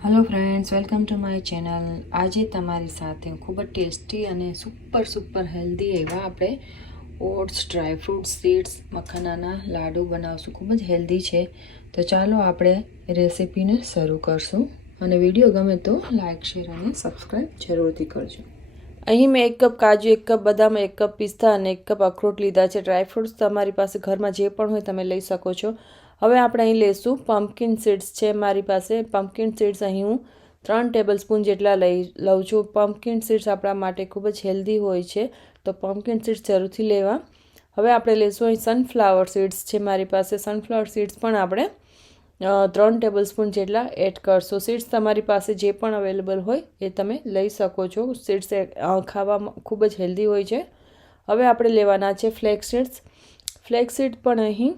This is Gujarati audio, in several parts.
Hello friends, welcome to my channel. આજે તમારી સાથે ખૂબ જ ટેસ્ટી અને સુપર હેલ્ધી એવા આપણે ઓટ્સ, ડ્રાય ફ્રૂટ, સીડ્સ, મખાનાના લાડુ બનાવશું। ખૂબ જ હેલ્ધી છે, તો ચાલો આપણે રેસીપીને શરૂ કરશું। અને વિડીયો ગમે તો લાઇક, શેર અને સબસ્ક્રાઈબ જરૂરથી કરજો। અહીં મેં 1 કપ કાજુ, 1 કપ બદામ, 1 કપ પિસ્તા અને 1 કપ અખરોટ લીધા છે। ડ્રાય ફ્રૂટ્સ તમારી પાસે ઘરમાં જે પણ હોય તમે લઈ શકો છો। હવે આપણે અહીં લેશું પમ્પકિન સીડ્સ છે મારી પાસે। પમ્પકિન સીડ્સ અહીં હું 3 ટેબલસ્પૂન જેટલા લઉં છું। પમ્પકિન સીડ્સ આપણા માટે ખૂબ જ હેલ્ધી હોય છે, તો પમ્પકિન સીડ્સ જરૂરથી લેવા। હવે આપણે લેશું અહીં સનફ્લાવર સીડ્સ છે મારી પાસે। સનફ્લાવર સીડ્સ પણ આપણે 3 ટેબલસ્પૂન જેટલા એડ કરશું। સીડ્સ તમારી પાસે જે પણ અવેલેબલ હોય એ તમે લઈ શકો છો। સીડ્સ ખાવામાં ખૂબ જ હેલ્ધી હોય છે। હવે આપણે લેવાના છે ફ્લેક્સ સીડ્સ। ફ્લેક્સ સીડ પણ અહીં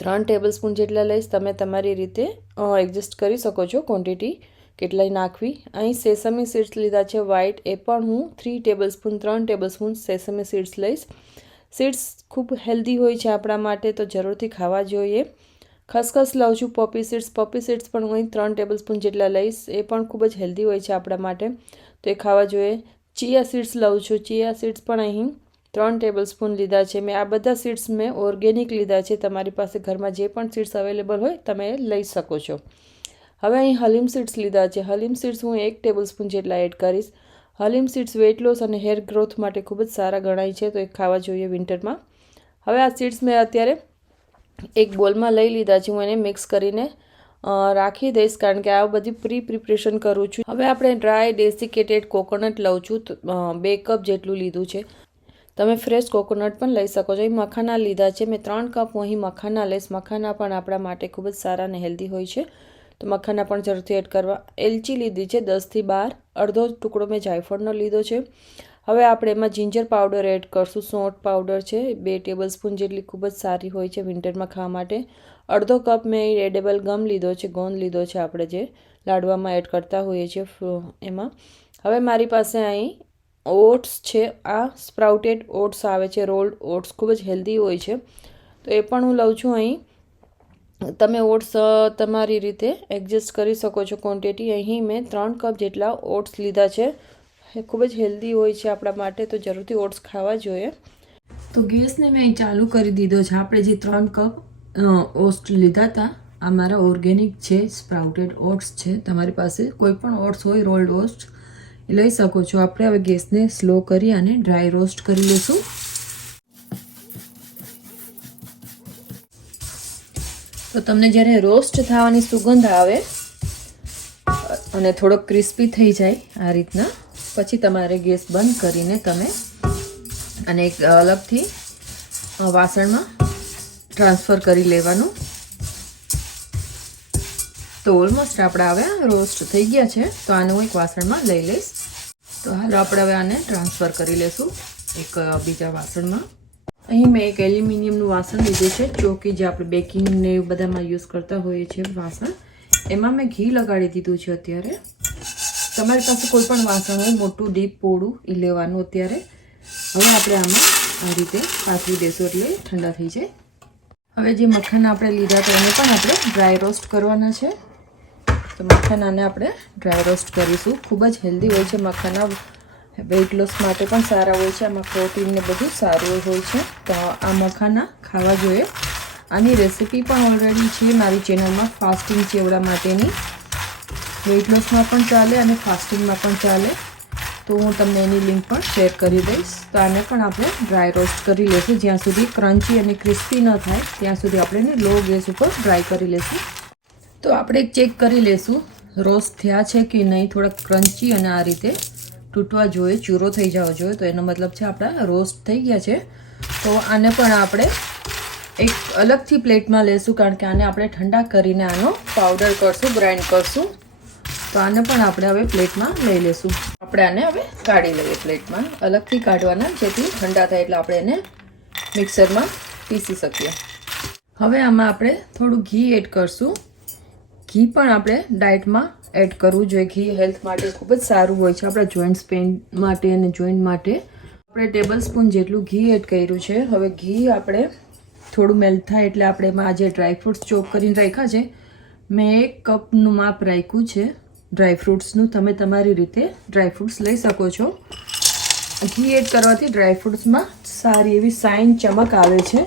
3 ટેબલસ્પૂન જેટલા લઈશ। તમે તમારી રીતે એડજસ્ટ કરી શકો છો ક્વોન્ટિટી કેટલી નાખવી। અહીં સેસમી સીડ્સ લીધા છે વ્હાઈટ, એ પણ હું 3 ટેબલસ્પૂન સેસમી સીડ્સ લઈશ। સીડ્સ ખૂબ હેલ્ધી હોય છે આપણા માટે, તો જરૂરથી ખાવા જોઈએ। ખસખસ લઉં છું પોપી સીડ્સ। પોપી સીડ્સ પણ હું 3 ટેબલસ્પૂન જેટલા લઈશ, એ પણ ખૂબ જ હેલ્ધી હોય છે આપણા માટે, તો એ ખાવા જોઈએ। ચિયા સીડ્સ લઉં છું। ચિયા સીડ્સ પણ અહીં 3 ટેબલસ્પૂન લીધા છે મેં। આ બધા સીડ્સ મેં ઓર્ગેનિક લીધા છે। તમારી પાસે ઘરમાં જે પણ સીડ્સ અવેલેબલ હોય તમે લઈ શકો છો। હવે અહીં હલીમ સીડ્સ લીધા છે। હલીમ સીડ્સ હું 1 ટેબલસ્પૂન જેટલા એડ કરીશ। હલીમ સીડ્સ વેઇટ લોસ અને હેર ગ્રોથ માટે ખૂબ જ સારા ગણાય છે, તો એ ખાવા જોઈએ વિન્ટરમાં। હવે આ સીડ્સ મેં અત્યારે એક બોલમાં લઈ લીધા છે। હું એને મિક્સ કરીને રાખી દઈશ, કારણ કે આ બધી પ્રિપરેશન કરું છું। હવે આપણે ડ્રાય ડેસિકેટેડ કોકોનટ લઉં છું, 2 કપ જેટલું લીધું છે। તમે ફ્રેશ કોકોનટ પણ લઈ શકો છો। અહીં મખાના લીધા છે મેં 3 કપ હું અહીં મખાના લઈશ। મખાના પણ આપણા માટે ખૂબ જ સારા અને હેલ્ધી હોય છે, તો મખાના પણ જરૂરથી એડ કરવા। એલચી લીધી છે 10 થી 12, અડધો ટુકડો મેં જાયફળનો લીધો છે। હવે આપણે એમાં જિંજર પાવડર એડ કરશું। સોંઠ પાવડર છે 2 ટેબલસ્પૂન જેટલી, ખૂબ જ સારી હોય છે વિન્ટરમાં ખાવા માટે। અડધો કપ મેં એડેબલ ગમ લીધો છે, ગોંદ લીધો છે આપણે જે લાડવામાં એડ કરતા હોઈએ છીએ એમાં। હવે મારી પાસે અહીં ઓટ્સ છે। આ સ્પ્રાઉટેડ ઓટ્સ આવે છે, રોલ્ડ ઓટ્સ, ખૂબ જ હેલ્ધી હોય છે, તો એ પણ હું લઉં છું અહીં। તમે ઓટ્સ તમારી રીતે એડજસ્ટ કરી શકો છો ક્વોન્ટિટી। અહીં મેં 3 કપ જેટલા ઓટ્સ લીધા છે। એ ખૂબ જ હેલ્ધી હોય છે આપણા માટે, તો જરૂરથી ઓટ્સ ખાવા જોઈએ। તો ગેસને મેં અહીં ચાલુ કરી દીધો છે। આપણે જે 3 કપ ઓટ્સ લીધા હતા, આ મારા ઓર્ગેનિક છે, સ્પ્રાઉટેડ ઓટ્સ છે। તમારી પાસે કોઈ પણ ઓટ્સ હોય, રોલ્ડ ઓટ્સ લઈ શકો છો। આપણે હવે ગેસને સ્લો કરી અને ડ્રાય રોસ્ટ કરી લઈશું। તો તમને જ્યારે રોસ્ટ થવાની સુગંધ આવે અને થોડોક ક્રિસ્પી થઈ જાય આ રીતના, પછી તમારે ગેસ બંધ કરીને તમે અને એક અલગથી વાસણમાં ટ્રાન્સફર કરી લેવાનું। તો ઓલમોસ્ટ આપણા હવે રોસ્ટ થઈ ગયા છે, તો આને હું એક વાસણમાં લઈ લઈશ। તો હાલો આપણે હવે આને ટ્રાન્સફર કરી લઈશું એક બીજા વાસણમાં। અહીં મેં એક એલ્યુમિનિયમનું વાસણ લીધું છે, ચોકી જે આપણે બેકિંગ ને એ બધામાં યુઝ કરતા હોઈએ છીએ વાસણ। એમાં મેં ઘી લગાડી દીધું છે અત્યારે। તમારી પાસે કોઈ પણ વાસણ હોય મોટું, ડીપ, પોળું, એ લેવાનું અત્યારે। હવે આપણે આમાં આ રીતે પાથરી દઈશું એટલે ઠંડા થઈ જાય। હવે જે મખાના આપણે લીધા હતા એને પણ આપણે ડ્રાય રોસ્ટ કરવાના છે, તો મખાનાને આપણે ડ્રાય રોસ્ટ કરીશું। ખૂબ જ હેલ્ધી હોય છે મખાના, વેઇટ લોસ માટે પણ સારા હોય છે। આમાં પ્રોટીન ને બધું સારું હોય છે, તો આ મખાના ખાવા જોઈએ। આની રેસીપી પણ ઓલરેડી છે મારી ચેનલમાં, ફાસ્ટિંગ ચેવડા માટેની। વેઇટ લોસમાં પણ ચાલે અને ફાસ્ટિંગમાં પણ ચાલે, તો હું તમને એની લિંક પણ શેર કરી દઈશ। તો આને પણ આપણે ડ્રાય રોસ્ટ કરી લઈશું। જ્યાં સુધી ક્રન્ચી અને ક્રિસ્પી ન થાય ત્યાં સુધી આપણે એને લો ગેસ ઉપર ડ્રાય કરી લઈશું। તો આપણે ચેક કરી લઈશું રોસ્ટ થયા છે કે નહીં। થોડાક ક્રન્ચી અને આ રીતે તૂટવા જોઈએ, ચૂરો થઈ જવો જોઈએ, તો એનો મતલબ છે આપણા રોસ્ટ થઈ ગયા છે। તો આને પણ આપણે એક અલગથી પ્લેટમાં લેશું, કારણ કે આને આપણે ઠંડા કરીને આનો પાવડર કરશું, ગ્રાઇન્ડ કરશું। તો આને પણ આપણે હવે પ્લેટમાં લઈ લઈશું। આપણે આને હવે કાઢી લઈએ પ્લેટમાં, અલગથી કાઢવાના, જેથી ઠંડા થાય એટલે આપણે એને મિક્સરમાં પીસી શકીએ। હવે આમાં આપણે થોડું ઘી એડ કરશું। ઘી પણ આપણે ડાયટમાં એડ કરવું જોઈએ। ઘી હેલ્થ માટે ખૂબ જ સારું હોય છે, આપણા જોઈન્ટ્સ પેઇન માટે અને જોઈન્ટ માટે। આપણે ટેબલસ્પૂન જેટલું ઘી એડ કર્યું છે। હવે ઘી આપણે થોડું મેલ્ટ થાય એટલે આપણે એમાં જે ડ્રાય ફ્રૂટ્સ ચોપ કરીને રાખ્યા છે મેં 1 કપનું માપ રાખ્યું છે ડ્રાયફ્રૂટ્સનું. તમે તમારી રીતે ડ્રાયફ્રૂટ્સ લઈ શકો છો. ઘી એડ કરવાથી ડ્રાયફ્રૂટ્સમાં સારી એવી શાઇન ચમક આવે છે.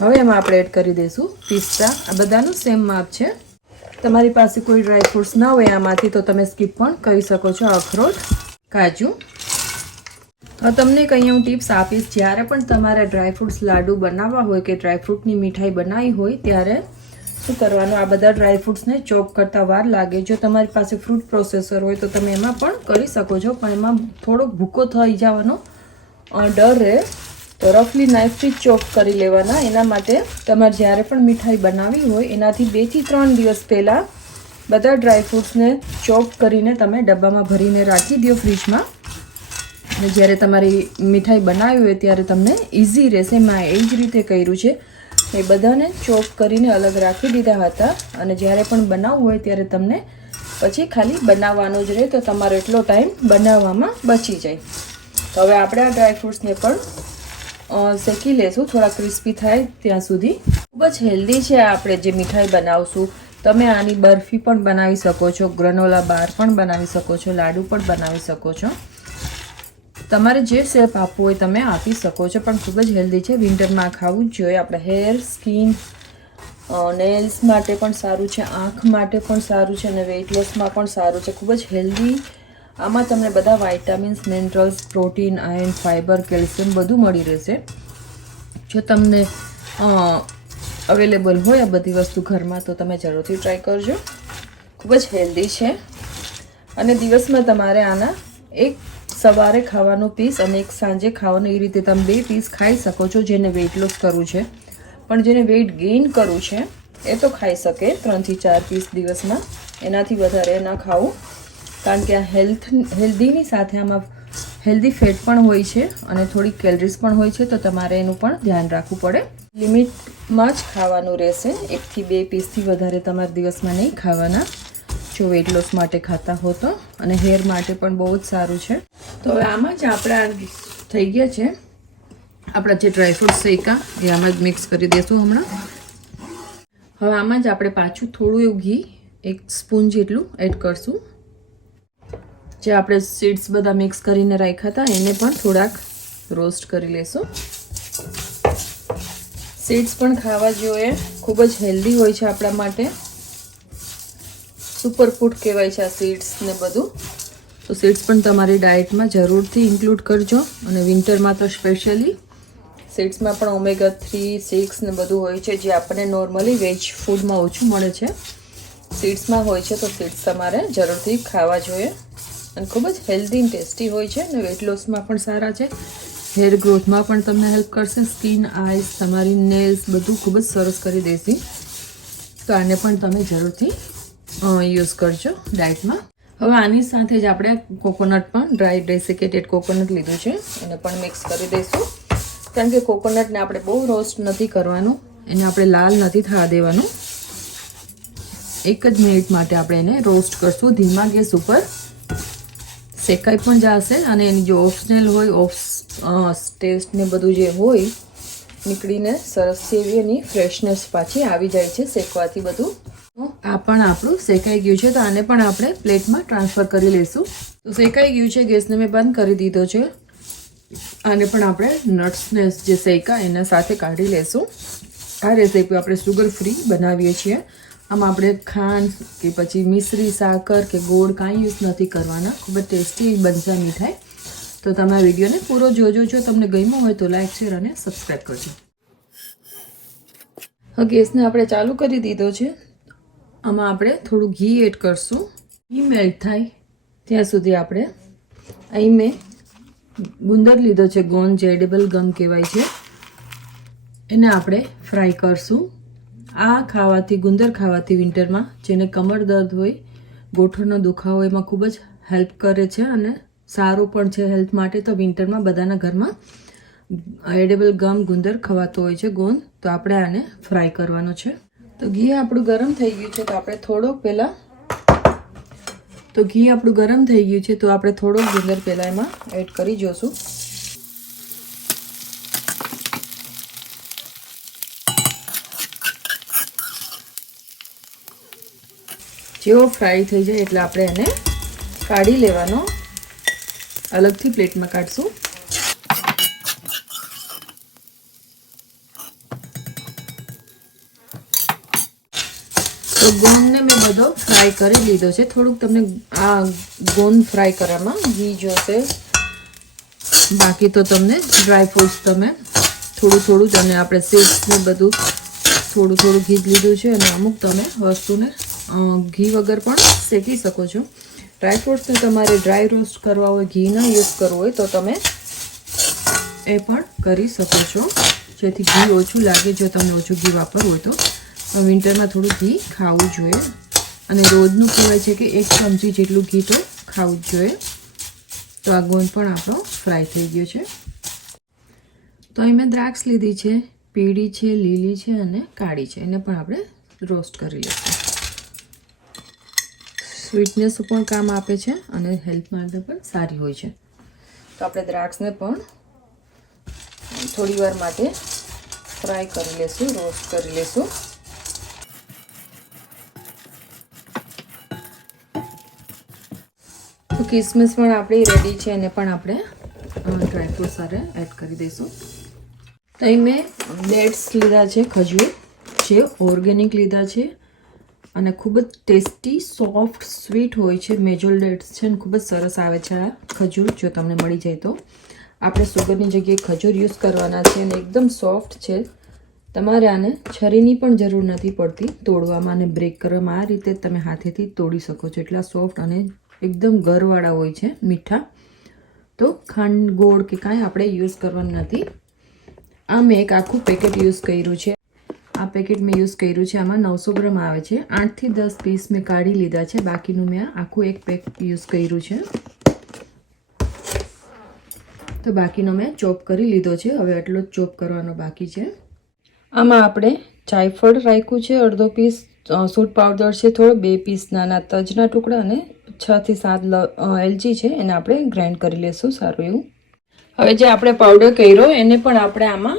હવે એમાં આપણે એડ કરી દઈશું પિસ્તા. આ બધાનું સેમ માપ છે. તમારી પાસે કોઈ ડ્રાયફ્રૂટ્સ ના હોય આમાંથી તો તમે સ્કીપ પણ કરી શકો છો. અખરોટ, કાજુ. હવે તમને કંઈ હું ટિપ્સ આપીશ, જ્યારે પણ તમારે ડ્રાયફ્રૂટ્સ લાડુ બનાવવા હોય કે ડ્રાયફ્રૂટની મીઠાઈ બનાવી હોય ત્યારે શું કરવાનું, આ બધા ડ્રાયફ્રૂટ્સને ચોપ કરતાં વાર લાગે. જો તમારી પાસે ફ્રૂટ પ્રોસેસર હોય તો તમે એમાં પણ કરી શકો છો, પણ એમાં થોડોક ભૂકો થઈ જવાનો ડર રહે. તો રફલી નાઇફથી ચોપ કરી લેવાના. એના માટે તમારે જ્યારે પણ મીઠાઈ બનાવવી હોય એનાથી 2 થી 3 દિવસ પહેલાં બધા ડ્રાયફ્રૂટ્સને ચોપ કરીને તમે ડબ્બામાં ભરીને રાખી દો ફ્રીજમાં. અને જ્યારે તમારી મીઠાઈ બનાવી હોય ત્યારે તમને ઇઝી રહેશે. મેં એ જ રીતે કર્યું છે. એ બધાને ચોપ કરીને અલગ રાખી દીધા હતા. અને જ્યારે પણ બનાવવું હોય ત્યારે તમને પછી ખાલી બનાવવાનું જ રહે, તો તમારો એટલો ટાઈમ બનાવવામાં બચી જાય. તો હવે આપણે આ ડ્રાયફ્રૂટ્સને પણ શેકી લેશું થોડા ક્રિસ્પી થાય ત્યાં સુધી. ખૂબ જ હેલ્ધી છે. આપણે જે મીઠાઈ બનાવશું, તમે આની બરફી પણ બનાવી શકો છો, ગ્રેનોલા બાર પણ બનાવી શકો છો, લાડુ પણ બનાવી શકો છો. તમારે જે શેપ આપવું હોય તમે આપી શકો છો, પણ ખૂબ જ હેલ્ધી છે. વિન્ટરમાં ખાવું જ જોઈએ. આપણે હેર, સ્કિન, નેલ્સ માટે પણ સારું છે, આંખ માટે પણ સારું છે, અને વેઇટ લોસમાં પણ સારું છે. ખૂબ જ હેલ્ધી. આમાં તમને બધા vitamins, minerals, protein, iron, fibre, calcium બધું મળી રહેશે. જો તમને અવેલેબલ હોય આ બધી વસ્તુ ઘરમાં તો તમે જરૂરથી ટ્રાય કરજો. ખૂબ જ હેલ્ધી છે. અને દિવસમાં તમારે આના એક સવારે ખાવાનું પીસ અને એક સાંજે ખાવાનું, એ રીતે તમે 2 પીસ ખાઈ શકો છો. જેને વેઇટ લોસ કરવું છે, પણ જેને વેઇટ ગેઇન કરવું છે એ તો ખાઈ શકે 3 થી 4 પીસ દિવસમાં. એનાથી વધારે ના ખાવું, કારણ કે આ હેલ્ધીની સાથે આમાં હેલ્ધી ફેટ પણ હોય છે અને થોડી કેલરીઝ પણ હોય છે. તો તમારે એનું પણ ધ્યાન રાખવું પડે. લિમિટમાં જ ખાવાનું રહેશે. 1 થી 2 પીસથી વધારે તમારે દિવસમાં નહીં ખાવાના, જો વેઇટ લોસ માટે ખાતા હો તો. અને હેર માટે પણ બહુ જ સારું છે. તો હવે આમાં જ આપણે થઈ ગયા છે આપણા જે ડ્રાયફ્રૂટ શેકા, એ આમાં જ મિક્સ કરી દઈશું હમણાં. હવે આમાં જ આપણે પાછું થોડું એવું ઘી 1 સ્પૂન જેટલું એડ કરશું. જે આપણે સીડ્સ બધા મિક્સ કરીને રાખ્યા હતા એને પણ થોડાક રોસ્ટ કરી લેશું. સીડ્સ પણ ખાવા જોઈએ, ખૂબ જ હેલ્ધી હોય છે આપણા માટે. સુપર ફૂડ કહેવાય છે આ સીડ્સ ને બધું. તો સીડ્સ પણ તમારી ડાયટમાં જરૂરથી ઇન્ક્લુડ કરજો. અને વિન્ટરમાં તો સ્પેશિયલી સીડ્સમાં પણ ઓમેગા 3, 6 ને બધું હોય છે, જે આપણને નોર્મલી વેજ ફૂડમાં ઓછું મળે છે. સીડ્સમાં હોય છે, તો સીડ્સ તમારે જરૂરથી ખાવા જોઈએ. અને ખૂબ જ હેલ્ધી અને ટેસ્ટી હોય છે. અને વેઇટ લોસમાં પણ સારા છે. હેર ગ્રોથમાં પણ તમને હેલ્પ કરશે. સ્કિન, આઈસ, તમારી નેલ્સ બધું ખૂબ જ સરસ કરી દેશે. તો આને પણ તમે જરૂરથી યુઝ કરજો ડાયટમાં. હવે આની સાથે જ આપણે કોકોનટ પણ ડ્રાય ડેસિકેટેડ કોકોનટ લીધું છે, એને પણ મિક્સ કરી દઈશું. કારણ કે કોકોનટને આપણે બહુ રોસ્ટ નથી કરવાનું, એને આપણે લાલ નથી થવા દેવાનું. 1 જ મિનિટ માટે આપણે એને રોસ્ટ કરશું ધીમા ગેસ ઉપર. શેકાઈ પણ જશે અને એની જે ઓપ્શનલ હોય ટેસ્ટ ને બધું જે હોય નીકળીને સરસ એવી એની ફ્રેશનેસ પાછી આવી જાય છે શેકવાથી બધું. આ પણ આપણું શેકાઈ ગયું છે. તો આને પણ આપણે પ્લેટમાં ટ્રાન્સફર કરી લઈશું. તો શેકાઈ ગયું છે, ગેસને મેં બંધ કરી દીધો છે. આને પણ આપણે નટ્સને જે શેકા એના સાથે કાઢી લઈશું. આ રેસીપી આપણે સુગર ફ્રી બનાવીએ છીએ. આમાં આપણે ખાંડ કે પછી મિશ્રી, સાકર કે ગોળ કાંઈ યુઝ નથી કરવાના. ખૂબ જ ટેસ્ટી બનશે મીઠાઈ. તો તમે આ વિડીયોને પૂરો જોજો. જો તમને ગમ્યો હોય તો લાઈક, શેર અને સબસ્ક્રાઈબ કરજો. હવે ગેસને આપણે ચાલુ કરી દીધો છે. આમાં આપણે થોડું ઘી એડ કરશું. ઘી મેલ્ટ થાય ત્યાં સુધી આપણે અહીં મેં ગુંદર લીધો છે, ગોંદ જે એડિબલ ગમ કહેવાય છે, એને આપણે ફ્રાય કરશું. આ ખાવાથી, ગુંદર ખાવાથી વિન્ટરમાં જેને કમર દર્દ હોય, ગોઠણનો દુખાવો, એમાં ખૂબ જ હેલ્પ કરે છે અને સારું પણ છે હેલ્થ માટે. તો વિન્ટરમાં બધાના ઘરમાં એડિબલ ગમ, ગુંદર ખવાતો હોય છે, ગોંદ. તો આપણે આને ફ્રાય કરવાનો છે. તો ઘી આપણું ગરમ થઈ ગયું છે. તો આપણે થોડોક ગુંદર પહેલાં એમાં એડ કરી જોશું. જેવો ફ્રાય થઈ જાય એટલે આપણે એને કાઢી લેવાનો, અલગથી પ્લેટમાં કાઢશું. તો ગોંદને મેં બધો ફ્રાય કરી લીધો છે. થોડુંક તમને આ ગોંદ ફ્રાય કરવામાં ઘી જોશે, બાકી તો તમને ડ્રાય ફ્રૂટ્સ તમે થોડું જ, અને આપણે સીડ્સને બધું થોડું ઘી લીધું છે, અને અમુક તમે વસ્તુને ઘી વગર પણ શેકી શકો છો. ડ્રાય ફ્રૂટ્સને તમારે ડ્રાય રોસ્ટ કરવા હોય, ઘી ન યુઝ કરવું હોય તો તમે એ પણ કરી શકો છો, જેથી ઘી ઓછું લાગે. જો તમને ઓછું ઘી વાપરવું હોય તો વિન્ટરમાં થોડું ઘી ખાવું જોઈએ, અને રોજનું કહેવાય છે કે 1 ચમચી જેટલું ઘી તો ખાવું જ જોઈએ. તો આ ગોંદ પણ આપણો ફ્રાય થઈ ગયો છે. તો અહીં મેં દ્રાક્ષ લીધી છે, પીળી છે, લીલી છે અને કાળી છે. એને પણ આપણે રોસ્ટ કરી લઈશું. સ્વીટનેસ પણ કામ આપે છે અને હેલ્થ માટે પણ સારી હોય છે. તો આપણે દ્રાક્ષને પણ થોડી વાર માટે ફ્રાય કરી લઈશું, રોસ્ટ કરી લઈશું. તો કિસમિસ પણ આપણી રેડી છે, એને પણ આપણે ડ્રાયફ્રૂટ સાથે એડ કરી દઈશું. તો અહીં મેં ડેટ્સ લીધા છે, ખજૂર જે ઓર્ગેનિક લીધા છે, અને ખૂબ જ ટેસ્ટી, સોફ્ટ, સ્વીટ હોય છે. મેજોલ ડેટ્સ છે ને ખૂબ જ સરસ આવે છે આ ખજૂર. જો તમને મળી જાય તો આપણે સુગરની જગ્યાએ ખજૂર યુઝ કરવાના છે, અને એકદમ સોફ્ટ છે. તમારે આને છરીની પણ જરૂર નથી પડતી તોડવામાં અને બ્રેક કરવામાં. આ રીતે તમે હાથેથી તોડી શકો છો. એટલા સોફ્ટ અને એકદમ ગરવાળા હોય છે, મીઠા. તો ખાંડ, ગોળ કે કાંઈ આપણે યુઝ કરવાનું નથી. આ મેં એક આખું પેકેટ યુઝ કર્યું છે. આ પેકેટ મેં યુઝ કર્યું છે. આમાં 900 ગ્રામ આવે છે. 8 થી 10 પીસ મેં કાઢી લીધા છે. બાકીનું મેં આખું એક પેક યુઝ કર્યું છે. તો બાકીનો મેં ચોપ કરી લીધો છે. હવે એટલો જ ચોપ કરવાનો બાકી છે. આમાં આપણે જાયફળ રાખ્યું છે, અડધો પીસ સૂંઠ પાવડર છે, થોડો 2 પીસ નાના તજના ટુકડા, અને 6 થી 7 એલચી છે. એને આપણે ગ્રાઇન્ડ કરી લેશું સારું એવું. હવે જે આપણે પાવડર કર્યો એને પણ આપણે આમાં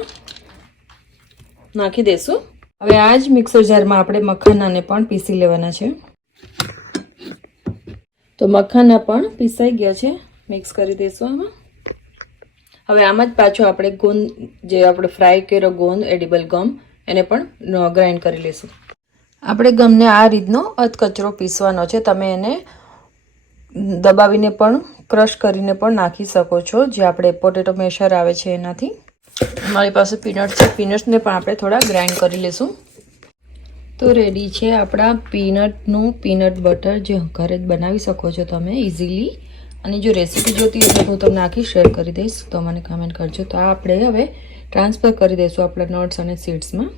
નાખી દેશું. હવે આ જ મિક્સર જારમાં આપણે મખાનાને પણ પીસી લેવાના છે. તો મખાના પણ પીસાઈ ગયા છે, મિક્સ કરી દઈશું આમાં. હવે આમાં જ પાછો આપણે ગોંદ, જે આપણે ફ્રાય કર્યો ગોંદ, એડિબલ ગમ, એને પણ ગ્રાઇન્ડ કરી લઈશું. આપણે ગમને આ રીતનો અધકચરો પીસવાનો છે. તમે એને દબાવીને પણ, ક્રશ કરીને પણ નાખી શકો છો, જે આપણે પોટેટો મેશર આવે છે એનાથી. મારી પાસે પીનટ છે, પીનટ્સને પણ આપણે થોડા ગ્રાઇન્ડ કરી લઈશું. તો રેડી છે આપણા પીનટનું પીનટ બટર, જે ઘરે જ બનાવી શકો છો તમે ઇઝીલી. અને જો રેસીપી જોતી હોય તો હું તમને આખી શેર કરી દઈશ, તો મને કમેન્ટ કરજો. તો આ આપણે હવે ટ્રાન્સફર કરી દઈશું આપણા નટ્સ અને સીડ્સમાં,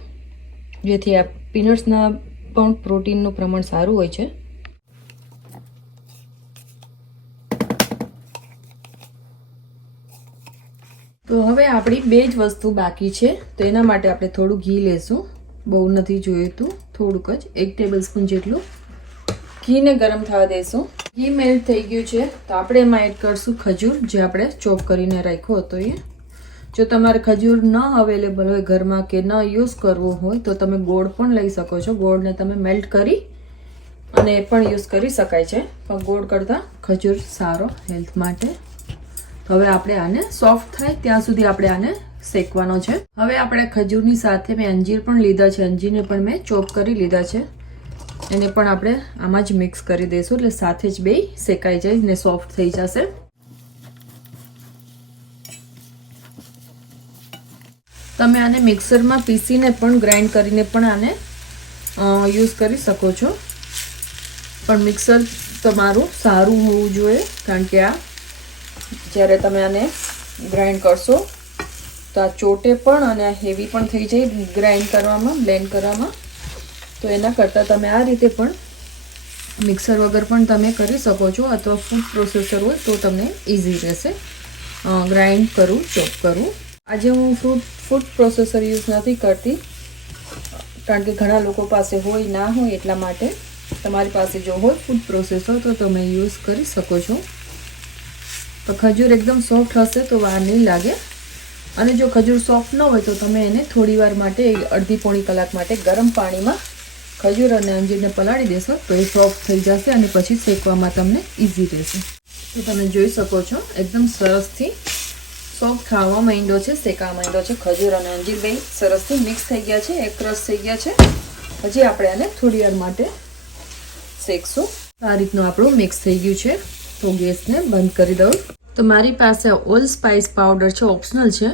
જેથી આ પીનટ્સના પણ પ્રોટીનનું પ્રમાણ સારું હોય છે. તો હવે આપણી 2 જ વસ્તુ બાકી છે. તો એના માટે આપણે થોડું ઘી લેશું. બહુ નથી જોઈતું, થોડુંક જ, 1 ટેબલ સ્પૂન જેટલું ઘીને ગરમ થવા દઈશું. ઘી મેલ્ટ થઈ ગયું છે. તો આપણે એમાં એડ કરશું ખજૂર, જે આપણે ચોપ કરીને રાખ્યો હતો એ. જો તમારે ખજૂર ન અવેલેબલ હોય ઘરમાં, કે ન યુઝ કરવો હોય, તો તમે ગોળ પણ લઈ શકો છો. ગોળને તમે મેલ્ટ કરી અને એ પણ યુઝ કરી શકાય છે, પણ ગોળ કરતાં ખજૂર સારો હેલ્થ માટે. હવે આપણે આને સોફ્ટ થાય ત્યાં સુધી આપણે આને શેકવાનો છે. હવે આપણે ખજૂરની સાથે મેં અંજીર પણ લીધા છે. અંજીરને પણ મેં ચોપ કરી લીધા છે. એને પણ આપણે આમાં જ મિક્સ કરી દઈશું, એટલે સાથે જ બે શેકાઈ જાય ને સોફ્ટ થઈ જશે. તમે આને મિક્સરમાં પીસીને પણ, ગ્રાઇન્ડ કરીને પણ આને યુઝ કરી શકો છો, પણ મિક્સર તમારું સારું હોવું જોઈએ, કારણ કે આ જ્યારે તમે આને ગ્રાઇન્ડ કરશો તો આ ચોટે પણ અને આ હેવી પણ થઈ જાય ગ્રાઇન્ડ કરવામાં, બ્લેન્ડ કરવામાં. તો એના કરતાં તમે આ રીતે પણ મિક્સર વગર પણ તમે કરી શકો છો, અથવા ફૂડ પ્રોસેસર હોય તો તમને ઇઝી રહેશે ગ્રાઇન્ડ કરવું, ચોપ કરવું. આજે હું ફૂડ પ્રોસેસર યુઝ નથી કરતી, કારણ કે ઘણા લોકો પાસે હોય ના હોય, એટલા માટે. તમારી પાસે જો હોય ફૂડ પ્રોસેસર તો તમે યુઝ કરી શકો છો. તો ખજૂર એકદમ સોફ્ટ હશે તો વાર નહીં લાગે, અને જો ખજૂર સોફ્ટ ન હોય તો તમે એને થોડી વાર માટે, અડધી પોણી કલાક માટે ગરમ પાણીમાં ખજૂર અને અંજીરને પલાળી દેશો તો એ સોફ્ટ થઈ જશે અને પછી શેકવામાં તમને ઇઝી રહેશે. તો તમે જોઈ શકો છો એકદમ સરસથી સોફ્ટ ખાવા માંડ્યો છે, શેકાવા માંડ્યો છે. ખજૂર અને અંજીર બે સરસથી મિક્સ થઈ ગયા છે, એક રસ થઈ ગયા છે. હજી આપણે આને થોડી વાર માટે શેકશું. આ રીતનું આપણું મિક્સ થઈ ગયું છે તો ગેસને બંધ કરી દઉં. તો મારી પાસે ઓલ સ્પાઇસ પાવડર છે, ઓપ્શનલ છે,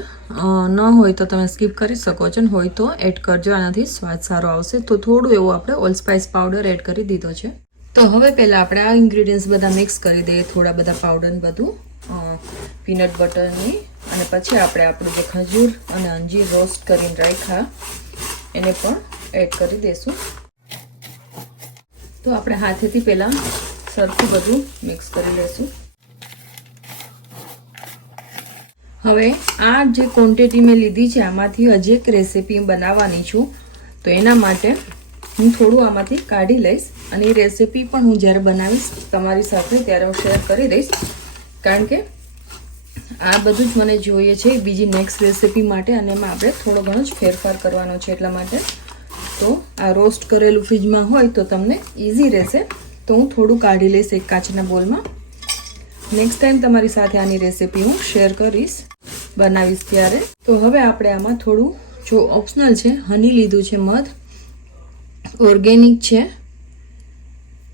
ન હોય તો તમે સ્કીપ કરી શકો છો, હોય તો એડ કરજો, આનાથી સ્વાદ સારો આવશે. તો થોડું એવું આપણે ઓલ સ્પાઇસ પાવડર એડ કરી દીધો છે. તો હવે પહેલાં આપણે આ ઇન્ગ્રીડિયન્ટ્સ બધા મિક્સ કરી દઈએ, થોડા બધા પાવડર બધું પીનટ બટરની, અને પછી આપણે આપણું જે ખજૂર અને અંજીર રોસ્ટ કરીને રાખ્યા એને પણ એડ કરી દઈશું. તો આપણે હાથેથી પહેલાં સરખું બધું મિક્સ કરી લઈશું. હવે આ જે ક્વોન્ટિટી મેં લીધી છે આમાંથી હજી એક રેસીપી બનાવવાની છું. તો એના માટે હું થોડું આમાંથી કાઢી લઈશ અને એ રેસીપી પણ હું જ્યારે બનાવીશ તમારી સાથે ત્યારે હું શેર કરી દઈશ, કારણ કે આ બધું જ મને જોઈએ છે બીજી નેક્સ્ટ રેસીપી માટે, અને એમાં આપણે થોડો ઘણો જ ફેરફાર કરવાનો છે એટલા માટે. તો આ રોસ્ટ કરેલું ફ્રીજમાં હોય તો તમને ઇઝી રહેશે. તો હું થોડું કાઢી લઈશ એક કાચના બોલમાં. નેક્સ્ટ ટાઈમ તમારી સાથે આની રેસીપી હું શેર કરીશ, બનાવીશ ત્યારે. તો હવે આપણે આમાં થોડું, જો ઓપ્શનલ છે, હની લીધું છે, મધ ઓર્ગેનિક છે.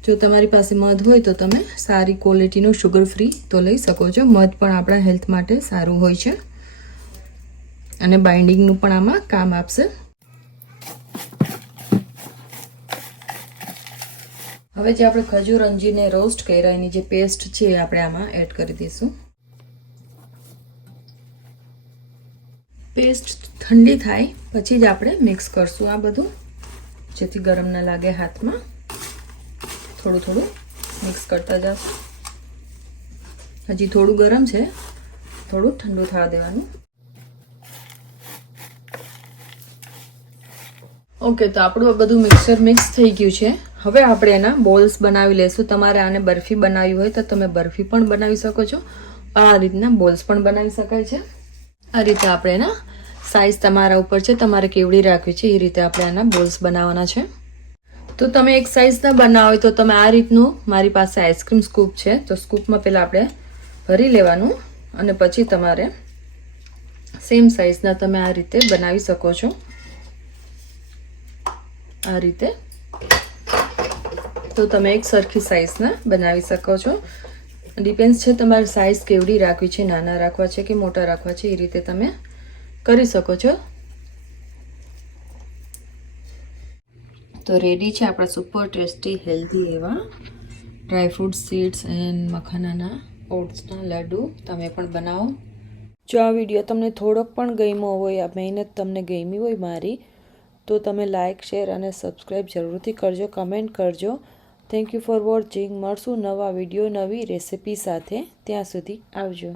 જો તમારી પાસે મધ હોય તો તમે સારી ક્વોલિટીનું શુગર ફ્રી તો લઈ શકો છો. મધ પણ આપણા હેલ્થ માટે સારું હોય છે અને બાઇન્ડિંગનું પણ આમાં કામ આપશે. હવે જે આપણે ખજૂર અંજીરને રોસ્ટ કર્યા એની જે પેસ્ટ છે એ આપણે આમાં એડ કરી દઈશું. પેસ્ટ ઠંડી થાય પછી જ આપણે મિક્સ કરશું આ બધું, જેથી ગરમ ન લાગે હાથમાં. થોડું થોડું મિક્સ કરતા જશું. હજી થોડું ગરમ છે, થોડું ઠંડુ થવા દેવાનું. ઓકે, તો આપણું બધું મિક્સર મિક્સ થઈ ગયું છે. હવે આપણે એના બોલ્સ બનાવી લઈશું. તમારે આને બરફી બનાવી હોય તો તમે બરફી પણ બનાવી શકો છો. આ રીતના બોલ્સ પણ બનાવી શકાય છે. આ રીતે આપણે એના સાઈઝ તમારા ઉપર છે, તમારે કેવડી રાખવી છે એ રીતે આપણે આના બોલ્સ બનાવવાના છે. તો તમે એક સાઈઝના બનાવો તો તમે આ રીતનું, મારી પાસે આઈસ્ક્રીમ સ્કૂપ છે તો સ્કૂપમાં પહેલાં આપણે ભરી લેવાનું અને પછી તમારે સેમ સાઈઝના તમે આ રીતે બનાવી શકો છો. આ રીતે તો તમે એક સરખી સાઈઝના બનાવી શકો છો. ડિપેન્ડ્સ છે તમારી સાઈઝ કેવડી રાખવી છે, નાના રાખવા છે કે મોટા રાખવા છે, એ રીતે તમે કરી શકો છો. તો રેડી છે આપણા સુપર ટેસ્ટી હેલ્ધી એવા ડ્રાયફ્રૂટ સીડ્સ એન્ડ મખાનાના ઓટ્સના લાડુ. તમે પણ બનાવો. જો આ વિડીયો તમને થોડોક પણ ગમ્યો હોય, આ મહેનત તમને ગમી હોય મારી, તો તમે લાઇક, શેર અને સબસ્ક્રાઈબ જરૂરથી કરજો, કમેન્ટ કરજો. Thank you for watching. મળશું નવા વિડીયો, નવી રેસિપી સાથે. ત્યાં સુધી આવજો.